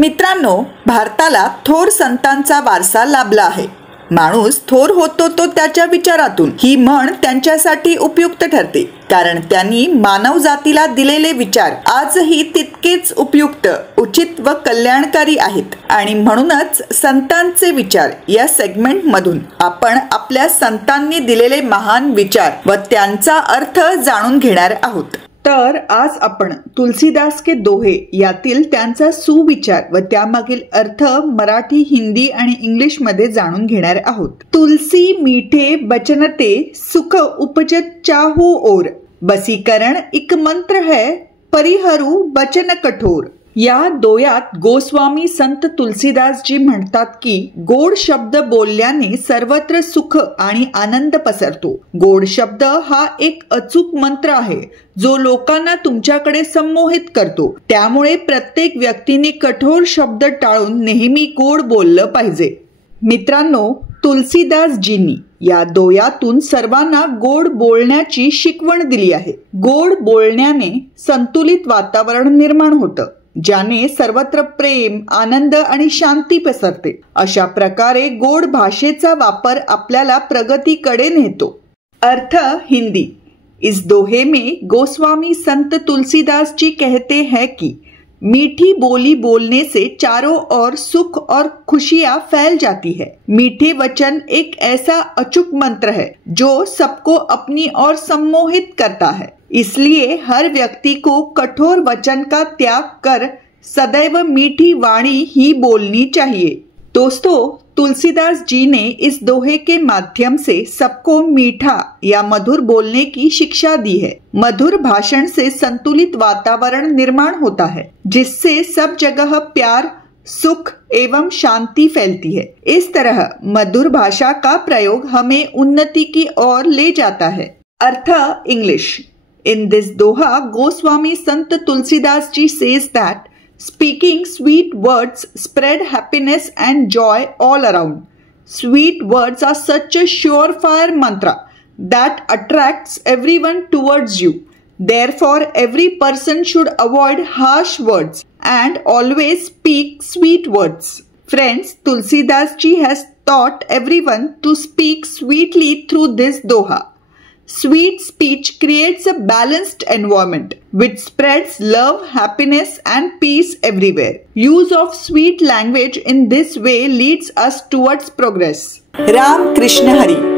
मित्रांनो, भारताला थोर संतांचा वारसा लाभला आहे. माणूस थोर होतो तो त्याच्या विचारातून. ही म्हण त्यांच्यासाठी उपयुक्त ठरते, कारण त्यांनी मानव जातीला दिलेले विचार आजही तितकेच उपयुक्त, उचित व कल्याणकारी आहेत. आणि म्हणूनच संतांचे विचार या सेगमेंट मधून आपण आपल्या संतांनी दिलेले महान विचार व त्यांचा अर्थ जाणून घेणार आहोत. तर आज आपण तुलसीदास के दोहे यातील त्यांचा सुविचार व त्यामागील अर्थ मराठी, हिंदी आणि इंग्लिश मध्ये जाणून घेणार आहोत. तुलसी मीठे बचनते सुख उपजत चाहू और, बसीकरण एक मंत्र है परिहरू बचन कठोर. या दोयात गोस्वामी संत तुलसीदास जी म्हणतात की गोड शब्द बोलल्याने सर्वत्र सुख आणि आनंद पसरतो. गोड शब्द हा एक अचूक मंत्र आहे जो लोकांना तुमच्याकडे संमोहित करतो. त्यामुळे प्रत्येक व्यक्तीने कठोर शब्द टाळून नेहमी गोड बोललं पाहिजे. मित्रांनो, तुलसीदासजींनी या दोयातून सर्वांना गोड बोलण्याची शिकवण दिली आहे. गोड बोलण्याने संतुलित वातावरण निर्माण होतं, ज्याने सर्वत्र प्रेम, आनंद आणि शांती पसरते. अशा प्रकारे गोड भाषेचा वापर आपल्याला प्रगतीकडे नेतो. अर्थ हिंदी. इस दोहे में गोस्वामी संत तुलसीदास जी कहते हैं कि मीठी बोली बोलने से चारों ओर सुख और खुशियां फैल जाती है. मीठे वचन एक ऐसा अचूक मंत्र है जो सबको अपनी ओर सम्मोहित करता है. इसलिए हर व्यक्ति को कठोर वचन का त्याग कर सदैव मीठी वाणी ही बोलनी चाहिए. दोस्तों, तुलसीदास जी ने इस दोहे के माध्यम से सबको मीठा या मधुर बोलने की शिक्षा दी है. मधुर भाषण से संतुलित वातावरण निर्माण होता है, जिससे सब जगह प्यार, सुख एवं शांति फैलती है. इस तरह मधुर भाषा का प्रयोग हमें उन्नति की ओर ले जाता है. अर्थ English. In this doha, Goswami Sant Tulsidas ji says that speaking sweet words spread happiness and joy all around. Sweet words are such a surefire mantra that attracts everyone towards you. Therefore, every person should avoid harsh words and always speak sweet words. Friends, Tulsidas ji has taught everyone to speak sweetly through this doha. Sweet speech creates a balanced environment which spreads love, happiness and peace everywhere. Use of sweet language in this way leads us towards progress. Ram Krishna Hari.